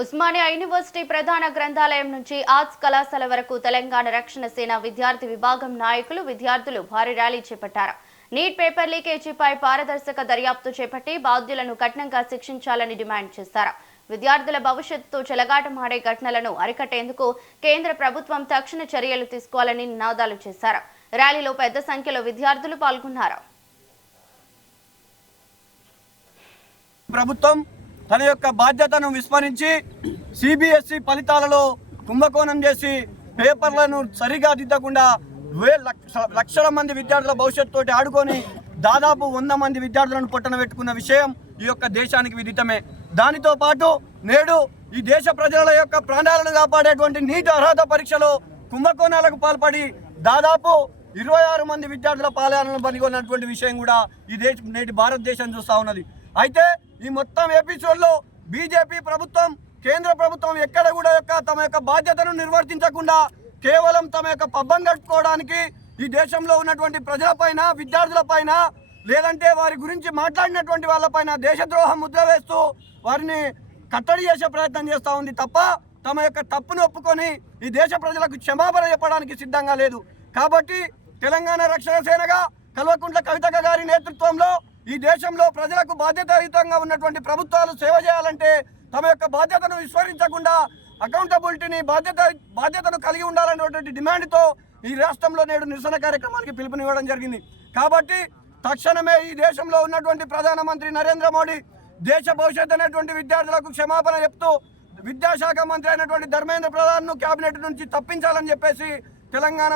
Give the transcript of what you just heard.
Osmania university ప్రధాన గ్రంథాలయం నుంచి ఆర్ట్స్ కళాశాల వరకు తెలంగాణ రక్షణ సేన విద్యార్థి విభాగం నాయకులు విద్యార్థులు భారీ ర్యాలీ చేపట్టారు. నీట్ పేపర్ లీకేజీపై పారదర్శక దర్యాప్తు చేపట్టి బాధ్యులను కఠినంగా శిక్షించాలని డిమాండ్ చేశారు. విద్యార్థుల భవిష్యత్తుతో చెలగాటమాడే ఘటనలను అరికట్టేందుకు కేంద్ర ప్రభుత్వం తక్షణ చర్యలు తీసుకోవాలని నినాదాలు చేశారు. ర్యాలీలో పెద్ద సంఖ్యలో విద్యార్థులు పాల్గొన్నారు. ప్రభుత్వం తన యొక్క బాధ్యతను విస్మరించి సిబిఎస్ఈ ఫలితాలలో కుంభకోణం చేసి పేపర్లను సరిగా దిద్దకుండా లక్షల మంది విద్యార్థుల భవిష్యత్తుతో ఆడుకొని దాదాపు 100 మంది విద్యార్థులను పొట్టన పెట్టుకున్న విషయం ఈ యొక్క దేశానికి విదితమే. దానితో పాటు నేడు ఈ దేశ ప్రజల యొక్క ప్రాణాలను కాపాడేటువంటి నీట్ అర్హత పరీక్షలో కుంభకోణాలకు పాల్పడి దాదాపు 26 మంది విద్యార్థుల పాలనను పనికొన్నటువంటి విషయం కూడా ఈ నేటి భారతదేశం చూస్తూ ఉన్నది. అయితే ఈ మొత్తం ఎపిసోడ్లో బీజేపీ ప్రభుత్వం కేంద్ర ప్రభుత్వం ఎక్కడ కూడా తమ యొక్క బాధ్యతను నిర్వర్తించకుండా కేవలం తమ యొక్క పబ్బం గడుపుకోవడానికి ఈ దేశంలో ఉన్నటువంటి ప్రజలపైన విద్యార్థులపైన లేదంటే వారి గురించి మాట్లాడినటువంటి వాళ్ళపైన దేశద్రోహం ముద్ర వేస్తూ వారిని కట్టడి చేసే ప్రయత్నం చేస్తూ ఉంది తప్ప తమ యొక్క తప్పును ఒప్పుకొని ఈ దేశ ప్రజలకు క్షమాపణ చెప్పడానికి సిద్ధంగా లేదు. కాబట్టి తెలంగాణ రక్షణ సేనగా కల్వకుంట్ల కవితక్క గారి నేతృత్వంలో ఈ దేశంలో ప్రజలకు బాధ్యతాయుతంగా ఉన్నటువంటి ప్రభుత్వాలు సేవ చేయాలంటే తమ యొక్క బాధ్యతను విస్మరించకుండా అకౌంటబిలిటీని బాధ్యతను కలిగి ఉండాలనేటువంటి డిమాండ్తో ఈ రాష్ట్రంలో నేడు నిరసన కార్యక్రమానికి పిలుపునివ్వడం జరిగింది. కాబట్టి తక్షణమే ఈ దేశంలో ఉన్నటువంటి ప్రధానమంత్రి నరేంద్ర మోడీ దేశ భవిష్యత్తు అనేటువంటి విద్యార్థులకు క్షమాపణ చెప్తూ విద్యాశాఖ మంత్రి అయినటువంటి ధర్మేంద్ర ప్రధాన్ను కేబినెట్ నుంచి తప్పించాలని చెప్పేసి తెలంగాణ